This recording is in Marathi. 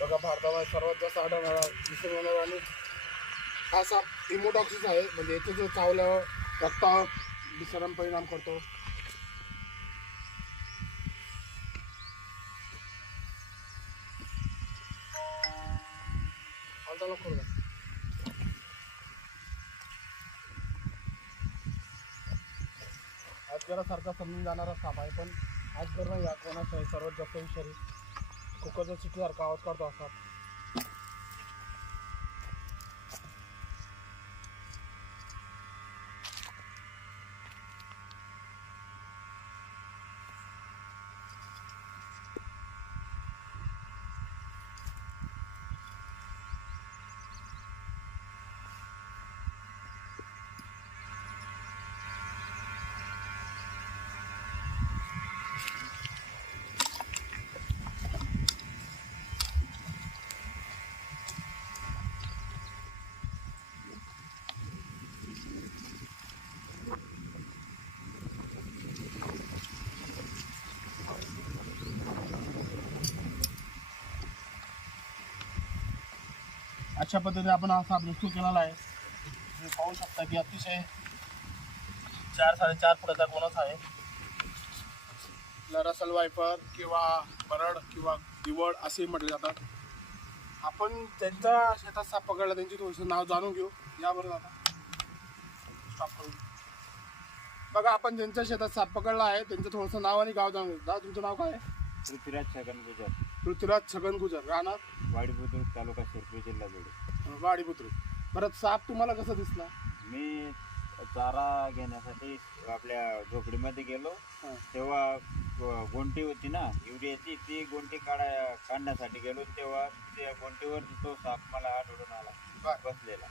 बघा भारतामध्ये सर्वात जास्त आढळणारा दिसून येणारा आणि हा साप हिमोटॉक्सिस आहे, म्हणजे याचं जो चावल्यावर रक्तावर विसरण परिणाम करतो. अजगरासारखा समजून जाणारा साप आहे, पण अजगर नाही या कोणाचा आहे सर्वात जास्त विषारी. कुकरच्या चिठीसारखा आवाज काढतो असा. अशा पद्धतीने आपण हा साप रेस्क्यू केलेला आहे. तुम्ही पाहू शकता की अतिशय 4-4.5 फुटाचा गोणच आहे. रसल वायपर किंवा बरड किंवा दिवड असेही म्हटले जातात. आपण त्यांच्या शेतात साप पकडला त्यांची थोडंसं नाव जाणून घेऊ. याबरोबर आता स्टॉप करू. बघा, आपण ज्यांच्या शेतात साप पकडला आहे त्यांचं थोडंसं नाव आणि गाव जाणून घेऊ. दादा, तुमचं नाव काय आहे? पृथ्वीराज छगन गुजर. पृथ्वीराज छगन गुजर, राहणार वाडी बुद्रुक, तालुका शिरपूर, जिल्हा बीड. वाडी बुद्रुक. परत साप तुम्हाला कसा दिसला? मी चारा घेण्यासाठी आपल्या झोपडीमध्ये गेलो, तेव्हा गोंटी होती ना युरियाची, ती गोंटी काढण्यासाठी गेलो, तेव्हा त्या गोंटीवर तो साप मला आढळून आला बसलेला.